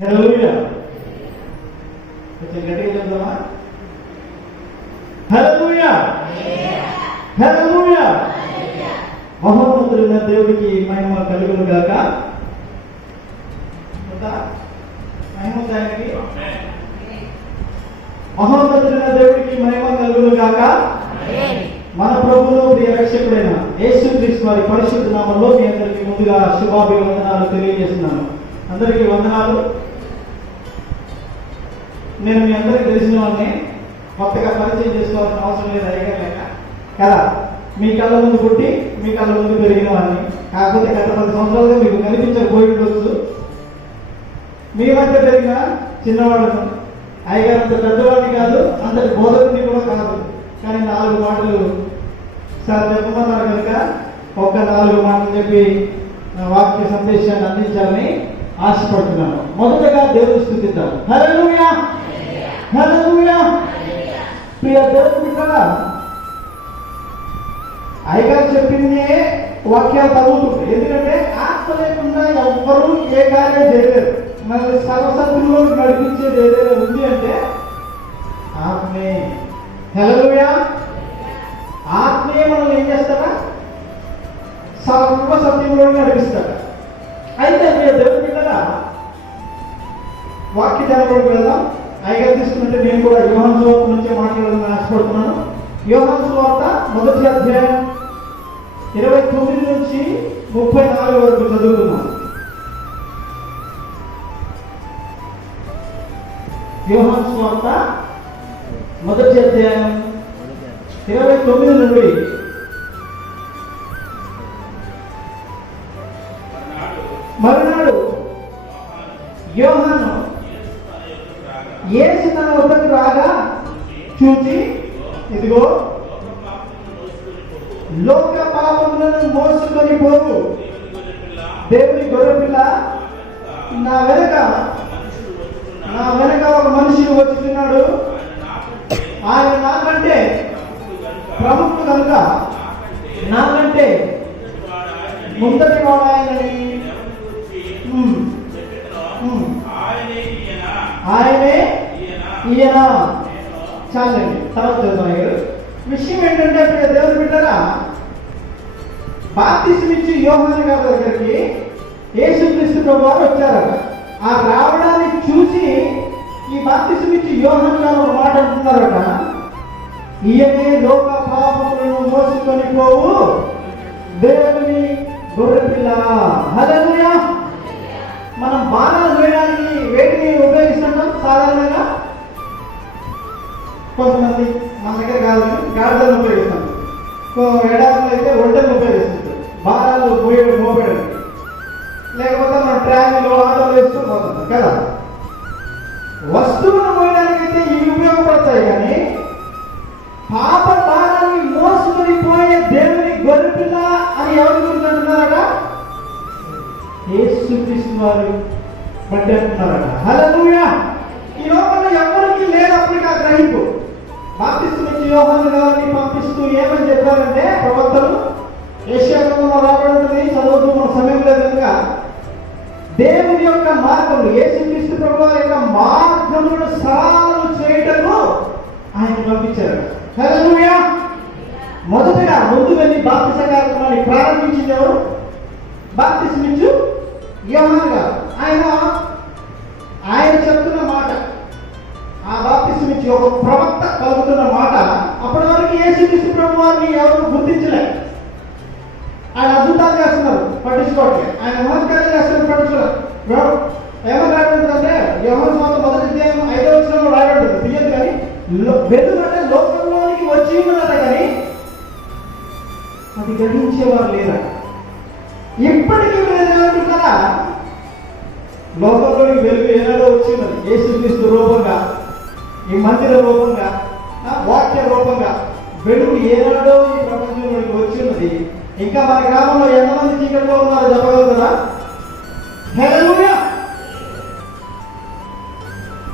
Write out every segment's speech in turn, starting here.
హల్లెలూయా. కొంచెం గట్టిగా చెప్దామా? హల్లెలూయా. హల్లెలూయా. మహోన్నతుడైన దేవుడికి మహిమ కలుగును గాక. ఉందా? మహిమ ఉందా మహోన్నతుడైన దేవుడికి మహిమ కలుగును గాక. మన ప్రభులు ప్రియ రక్షకుడైన యేసు క్రీస్తు వారి పరిశుద్ధ నామంలో మీ అందరికీ ముందుగా శుభాభివందనాలు తెలియజేస్తున్నాను. అందరికీ వందనాలు. నేను మీ అందరికీ తెలిసిన వాడిని. కొత్తగా పరిచయం చేసుకోవాల్సిన అవసరం లేదు అయ్యగా లేక కదా? మీ కళ్ళ ముందు పుట్టి మీ కళ్ళ ముందు పెరిగిన వాడిని. కాకపోతే గత పది సంవత్సరాలుగా మీకు కనిపించకపోయి ఉండొచ్చు. మీ మధ్య పెరిగిన చిన్నవాడు అయ్యగారు అంత పెద్దవాడిని కాదు అంతటి బోధకుని కూడా కాదు. కానీ నాలుగు మాటలు. సార్ చెప్పమన్నారు కనుక? ఒక్క నాలుగు మాటలు చెప్పి వాక్య సందేశాన్ని అందించాలని ఆశపడుతున్నాను. మొదటగా దేవుడు స్థుతిద్దాం. హల్లెలూయా! హల్లెలూయా! ప్రియ దేవుడు కదా అయ్యగారు చెప్పిందే వాక్యాలు చదువుతుంది ఎందుకంటే ఆత్మ లేకుండా ఎవ్వరూ ఏ కార్యం చేయలేరు. మరి సర్వసత్తుల్లో నడిపించేది ఏదైనా ఉంది అంటే ఆత్మే. హల్లెలూయా! ఆత్మే మనం ఏం చేస్తారా సర్వ సత్యంలో అయితే మీరు దేవుని బిడ్డగా వాక్య ధ్యానంలోకి వెళ్దాం అయ్యగారు తీసుకుంటే నేను కూడా యోహన్ సువార్త నుంచే మాట్లాడాలని ఆశపడుతున్నాను. యోహన్ సువార్త మొదటి అధ్యాయం ఇరవై తొమ్మిది నుంచి ముప్పై నాలుగు వరకు చదువుతున్నాను యోహన్ సువార్త మొదటి అధ్యాయం ఇరవై తొమ్మిది నుండి మరునాడు యోహాను ఏసు తన వద్దకు రాగా చూచి ఇదిగో లోక పాపములను మోసుకొని పోవు. దేవుని గొర్రెపిల్ల నా వెనక నా వెనక ఒక మనిషి వచ్చుతున్నాడు. ఆయన నాకంటే ప్రముఖుడు కనుక నాకంటే ముందటి వాడు ఈయన చాలండి తర్వాత చదువు అయ్యారు విషయం ఏంటంటే అక్కడ దేవుని బిడ్డరా బాప్తిసం ఇచ్చి యోహాను గారి దగ్గరికి యేసుక్రీస్తు ప్రభు వారు వచ్చారట. ఆ రావడాన్ని చూసి ఈ బాప్తిసం ఇచ్చి యోహాను గారు ఒక మాట అంటున్నారట. ఈయనే లోక పాపములను మోసుకొని పోవు. దేవుని గొర్రెపిల్ల హల్లెలూయా. మనం బాణాలు వేయడానికి వేటిని ఉపయోగిస్తున్నాం సాధారణంగా కొంతమంది మన దగ్గర కాదు కానీ గాడిదలను ఉపయోగిస్తాం ఎడారులు అయితే ఒంటెలను ఉపయోగిస్తుంటారు భారాలు మోయడం మోపేయడానికి లేకపోతే మన ట్రాక్లు ఆటోలు వేస్తూ పోతాం కదా? వస్తువును మోయడానికి అయితే ఇవి ఉపయోగపడతాయి కానీ పాప భారాన్ని మోసుకొని పోయే దేవుని గొర్రెపిల్ల అని ఎవరు గురించి అంటున్నారట యేసుక్రీస్తు వారు బట్టి అంటున్నారట హల్లెలూయా! ఈ లోపల ఎవరికి లేదు అప్పటికి ఆ గ్రహింపు. బాప్తిస్తు యోహాను గారిని పంపిస్తూ ఏమని చెప్పారంటే ప్రవక్తలు ఏషియాలో రాబడుతుంది చదువుతూ మన సమయం లేదు కనుక దేవుని యొక్క మార్గములు యేసుక్రీస్తు ప్రభు యొక్క మార్గములను సరాలు చేయటము ఆయన పంపించారు. హల్లెలూయా! మొదటగా ముందు వెళ్ళి బాప్తిస కార్యక్రమాన్ని ప్రారంభించింది ఎవరు? బాప్తిస్మిచ్చు యోహాను గారు. ఆయన ఆయన చెప్తున్న మాట ఒక ప్రవక్త కలుగుతున్న మాట అప్పటి వరకు యేసుక్రీస్తు ప్రభు వారిని ఎవరు గుర్తించలేదు ఆయన అద్భుతాలు చేస్తున్నారు పట్టించుకోవట్లేదు ఆయన మహత్కార్యం చేస్తున్నారు పట్టించుకోలేదు ఏమని రాయబడుతుందంటే యోహాను స్వామి మొదటి అధ్యాయం ఐదో వచ్చిన రాయబడుతుంది. తీయదు కానీ వెలుగంటే లోకంలోనికి వచ్చి ఉన్నదట కానీ అది గ్రహించేవారు లేరట ఇప్పటికీ మీరు కదా లోకంలోని వెలుగు ఏనాడో వచ్చిందని యేసుక్రీస్తు రూపంగా ఈ మందిర రూపంగా ఆ వాక్య రూపంగా వెలుగు ఏనాడో ఈ ప్రపంచంలోకి వచ్చినది ఇంకా మన గ్రామంలో ఎంతమంది చీకటిలో ఉన్నారో చెప్పగలుగుతారా? హల్లెలూయా!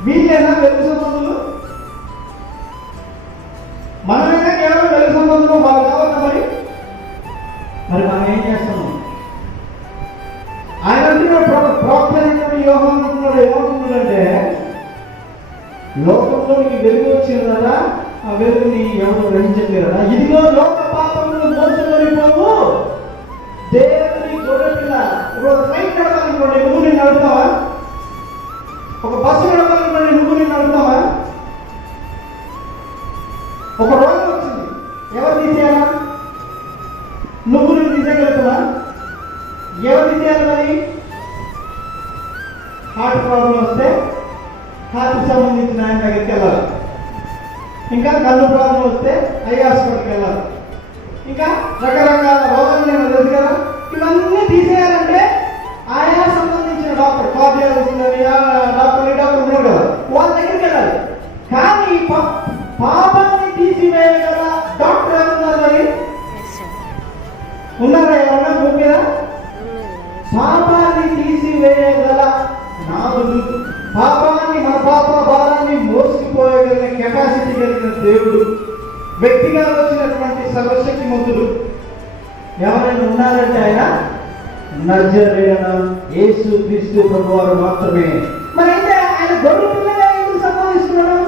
మీకేనా వెలుగు లోకంలోనికి వెలుగు వచ్చిందరా? ఆ వెలుగుని ఎవరు గ్రహించట్లేరా ఇదిగో లోక పాపములు మోసుకొని పోవు దేవుని గొర్రెపిల్ల ఒక ట్రైన్ నడపాలనుకోండి నువ్వు నేను నడుపుతావా? ఒక బస్సు నడపాలనుకోండి నువ్వు నేను నడుపుతావా? ఒక రోగం వచ్చింది. ఎవరు తీసేయాలా నువ్వు నేను తీసేయగలుగుతావా ఎవరు తీసేయాలి మరి? హార్ట్ ప్రాబ్లం వస్తే హార్ట్కి సంబంధించిన ఆయన దగ్గరికి వెళ్ళాలి. ఇంకా కళ్ళు ప్రాబ్లం వస్తే ఐ హాస్పిటల్కి వెళ్ళాలి. ఇంకా రకరకాల రోగాలు నేను తెలుసు కదా? ఇవన్నీ తీసేయాలంటే ఆయా సంబంధించిన డాక్టర్ కార్డియాలజిస్ట్ అని డాక్టర్ వ్యక్తిగా వచ్చినటువంటి సర్వశక్తిమంతుడు ఎవరైనా ఉన్నారంటే ఆయన నజరేన యేసు క్రీస్తు ప్రభువారు మాత్రమే. మరి అయితే ఆయన గొర్రె పిల్లగా ఎందుకు సంబోధిస్తున్నాడు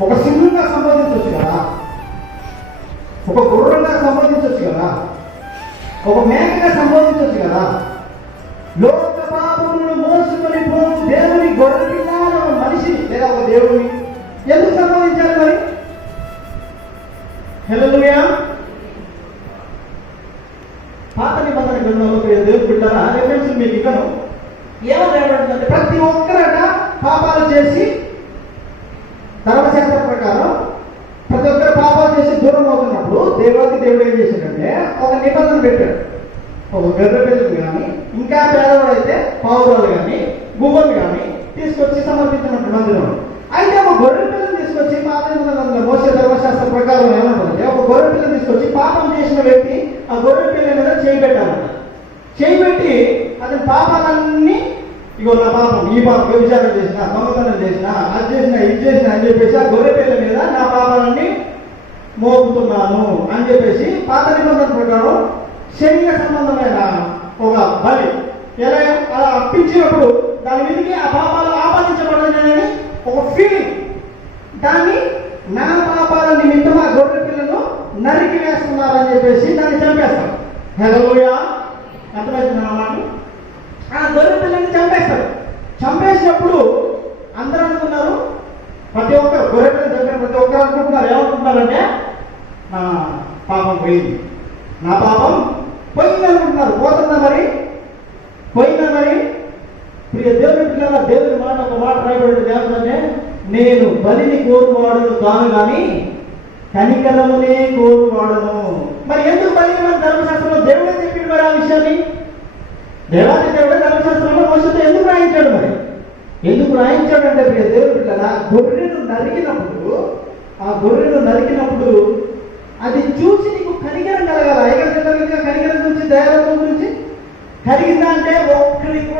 ఒక సింహంగా సంబోధించవచ్చు కదా? ఒక గుర్రంగా సంబోధించవచ్చు కదా? ఒక మేకగా సంబోధించవచ్చు కదా? లోక పాపములను మోసుకొని పోవు దేవుని గొర్రె పిల్ల ఒక మనిషిని లేదా ఒక దేవుని ఎందుకు సంబోధించాలి మరి? హల్లెలూయా. పాత నిబంధన గ్రంథంలో ప్రియ దేవుడు బిడ్డారా రెఫరెన్స్ మీకు ఇవ్వను. ఏమని ప్రతి ఒక్కరట పాపాలు చేసి ధర్మశాస్త్ర ప్రకారం ప్రతి ఒక్కరు పాపాలు చేసి దూరం అవుతున్నప్పుడు దేవుడికి దేవుడు ఏం చేశాడంటే ఒక నిబంధన పెట్టాడు. ఒక గర్ర పిల్లలు కానీ ఇంకా పేదవాడైతే పావురాలు కానీ గువ్వలు కానీ తీసుకొచ్చి సమర్పించినట్టు మందిరం అయితే ఒక గొర్రె పిల్లని తీసుకొచ్చి పాత నిబంధన మోసే ధర్మశాస్త్ర ప్రకారం ఏమంటుందంటే ఒక గొర్రె పిల్ల తీసుకొచ్చి పాపం చేసిన వ్యక్తి ఆ గొర్రె పిల్ల మీద చేయి పెట్టాలంట చేయి పెట్టి అతని పాపాలన్నీ ఇగో నా పాపం ఈ పాపం వ్యభిచారం చేసిన దొంగతనం చేసిన అది చేసిన ఇది చేసిన అని చెప్పేసి ఆ గొర్రె పిల్ల మీద నా పాపాలన్నీ మోపుతున్నాను అని చెప్పేసి పాత నిబంధన ప్రకారం శరీర సంబంధమైన ఒక బలి. ఎలా? అలా అప్పించినప్పుడు దాని మీదకి ఆ పాపాలు ఆపాదించబడలేదని ఒక ఫీలింగ్ దాన్ని నా పాపాల నిమిత్తం ఆ గొర్రె పిల్లను నరికి వేస్తున్నారని చెప్పేసి దాన్ని చంపేస్తాం హలోయా అర్థమవుతుంది అన్నమాట ఆ గొర్రె పిల్లని చంపేస్తారు. చంపేసినప్పుడు అందరూ అనుకున్నారు ప్రతి ఒక్కరు గొర్రె పిల్లని చంపిన ప్రతి ఒక్కరు అనుకుంటున్నారు. ఏమనుకుంటున్నారంటే నా పాపం పోయింది. నా పాపం పోయింది అనుకుంటున్నారు. పోతుందా మరి? పోయిందా మరి? ప్రియ దేవుని పిల్లల దేవుని మాట ఒక మాట రాయబడి ఏమంటే నేను బలిని కోరువాడను కాను కానీ కనికరమునే కోరువాడను. మరి ఎందుకు బలి మన ధర్మశాస్త్రంలో దేవుడే చెప్పిండు మరి ఆ విషయాన్ని? దేవాది దేవుడే ధర్మశాస్త్రంలో మోసతో ఎందుకు రాయించాడు మరి? ఎందుకు రాయించాడు అంటే ప్రియ దేవుడు పిల్లల గొర్రెను నరికినప్పుడు ఆ గొర్రెను నరికినప్పుడు అది చూసి నీకు కనికరం కలగాల? ఎక్కడ కనికరం గురించి దయాలత్వం గురించి? కలిగిందా అంటే ఒక్కడికి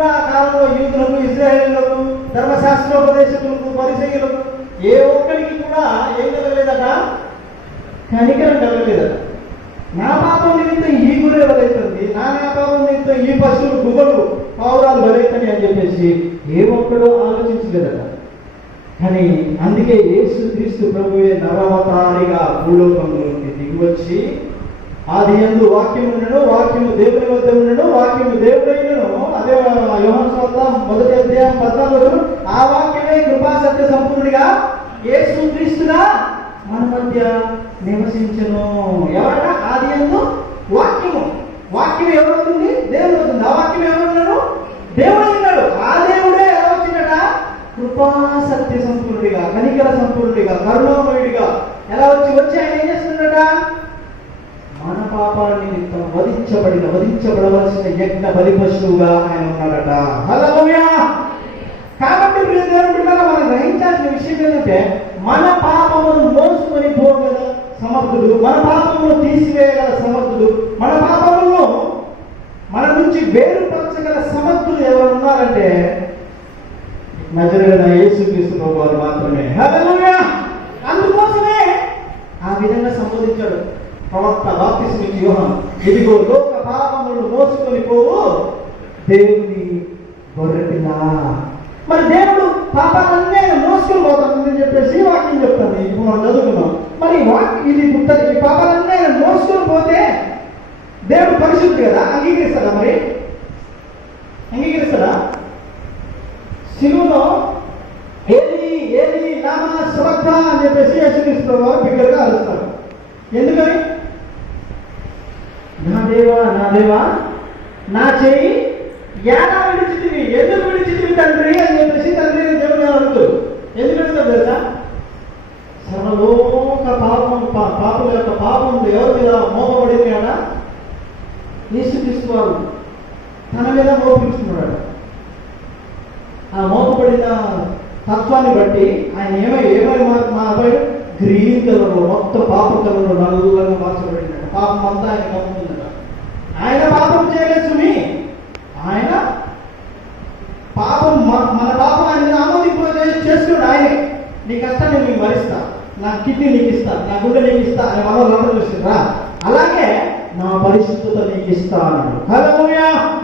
ఉపదేశకులకు పరిచయులకు ఏ ఒక్కడికి కూడా ఏం కలగలేదట కనికరం కలగలేదట నా పాపం నిమిత్తం ఈ గుర్రె బలైతుంది నా నా పాపం నిమిత్తం ఈ పశువులు గువ్వలు పావురాలు బలైతని అని చెప్పేసి ఏ ఒక్కడో ఆలోచించలేదట. కానీ అందుకే యేసు క్రీస్తు ప్రభువే నరవతారిగా భూలోకంలోకి దిగివచ్చి ఆది ఎందు వాక్యం ఉండను వాక్యము దేవుని వద్ద ఉండను వాక్యము దేవుడైనను. అదే యోహన్ స్వత మొదటి అధ్యాయం పద్నాలుగు ఆ వాక్యమే కృపా సత్య సంపూర్ణుడిగా యేసు క్రీస్తుగా మన మధ్య నివసించను. ఎవరట? ఆది ఎందు వాక్యము. వాక్యం ఎవరుంది దేవుడు అవుతుంది ఆ వాక్యం ఎవరున్నాడు దేవుడు ఉన్నాడు. ఆ దేవుడే ఎలా వచ్చిందట కృపా సత్య సంపూర్ణుడిగా కనికర సంపూర్ణుడిగా కరుణామయుడిగా. ఎలా వచ్చి వచ్చి ఆయన పాపాన్ని నిమిత్తం వధించబడిన వధించబడవలసిన యజ్ఞ బలి పశువుగా ఆయన ఉన్నాడట. కాబట్టి ప్రియ మనం గ్రహించాల్సిన విషయం ఏంటంటే మన పాపమును మోసుకొని పోగల సమర్థుడు మన పాపమును తీసివేయగల సమర్థుడు మన పాపములను మన నుంచి వేరుపరచగల సమర్థులు ఎవరు ఉన్నారంటే నజరైన యేసుక్రీస్తు ప్రభు వారు మాత్రమే అందుకోసమే ఆ విధంగా సంబోధించాడు. ప్రవక్త బాప్తిస్మిచ్చి వ్యూహం ఇదిగో లోక పాపములను మోసుకొని పోవు. దేవుని గొర్రెపిల్ల. మరి దేవుడు పాపాలన్నీ ఆయన మోసుకొని పోతాడు చెప్పేసి వాక్యం చెప్తాను ఇప్పుడు మనం చదువుకున్నాం మరి వాక్ ఇది గుర్త ఈ పాపాలన్నీ ఆయన మోసుకొని పోతే దేవుడు పరిశుద్ధి కదా? అంగీకరిస్తారా మరి? అంగీకరిస్తారా సిలువలో ఏది ఏది నామ సమర్థ అని చెప్పేసి యేసుక్రీస్తు వారు బిగ్గరగా అరుస్తారు. ఎందుకని? నా దేవా నా దేవా నా చేయి యానా విడిచితివి ఎందుకు విడిచితివి తండ్రి అని చెప్పేసి తండ్రి దేవుడు అడుగుతూ ఎందుకు అడుగుతారు తెలుసా? సర్వలోక పాపం పా- యొక్క పాపం ఎవరి మీద మోపబడింది కదా యేసుక్రీస్తు వారు. తన మీద మోపించుకున్నాడు ఆ మోపబడిన తత్వాన్ని బట్టి ఆయన ఏమై ఏమై మా- మా అబ్బాయి గ్రీన్ కలర్లో మొత్తం పాప కలర్ నలుగురుగా మార్చబడింది. పాపం అంతా ఆయన కమ్ముతుందట ఆయన పాపం చేయలేదు సుమి. ఆయన పాపం మన పాపం ఆయన ఆమోదింపు చేస్తున్నాడు ఆయనే. నీ కష్టాన్ని నీకు భరిస్తా. నా కిడ్నీ నీకు ఇస్తా. నా గుండె నీకు ఇస్తా. అని మనం లోపల చూస్తుందా అలాగే నా పరిశుద్ధత నీకు ఇస్తా అన్నాడు. హల్లెలూయా.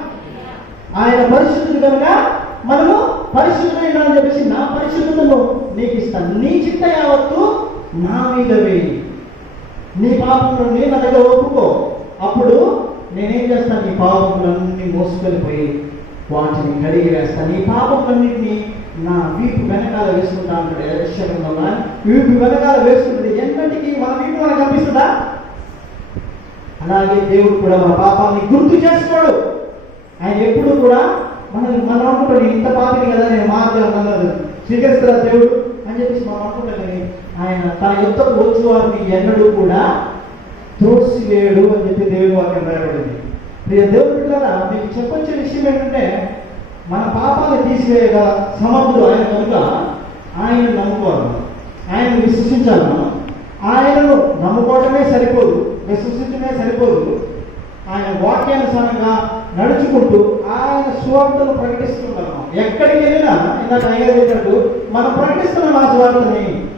ఆయన పరిశుద్ధుడు కనుక మనము పరిశుద్ధమైన అని చెప్పేసి నా పరిశుద్ధతను నీకు ఇస్తాను. నీ చిత్త యావత్తు నా మీద వేయి. నీ పాపం నుండి నా దగ్గర ఒప్పుకో. అప్పుడు నేనేం చేస్తాను? నీ పాపములన్నీ మోసుకెళ్ళిపోయి వాటిని కడిగి వేస్తాను నీ పాపములన్నింటినీ నా వీపు వెనకాల వేసుకుంటా అంటాడు యశ్వరంలో వీపు వెనకాల వేసుకుంటుంది ఎన్నటికీ మన వీపు మనకు కనిపిస్తుందా? అలాగే దేవుడు కూడా మన పాపాన్ని గుర్తు చేసుకోడు ఆయన ఎప్పుడు కూడా మనల్ని మనం అనుకుంటాడు ఇంత పాపని కదా నేను మార్చాలన్నది స్వీకరిస్తారా దేవుడు? అని చెప్పేసి మనం అనుకుంటాం ఆయన తన యొక్క వచ్చి వారిని ఎన్నడూ కూడా త్రోసివేయడు అని చెప్పి దేవుని వాక్యం రాయబడింది. ప్రియ దేవుడు మీకు చెప్పొచ్చే విషయం ఏంటంటే మన పాపాలు తీసివేయగల సమర్థుడు ఆయన కనుక ఆయన నమ్ముకోవాలి. ఆయన విశ్వసించాలి. మనం ఆయనను నమ్ముకోవడమే సరిపోదు విశ్వసించడమే సరిపోదు. ఆయన వాక్యానుసారంగా నడుచుకుంటూ ఆయన సువార్తను ప్రకటిస్తున్నాం ఎక్కడికి వెళ్ళినా ఇందాక అయ్యారు చెప్పినట్టు మనం ప్రకటిస్తున్నాం ఆ సువార్తని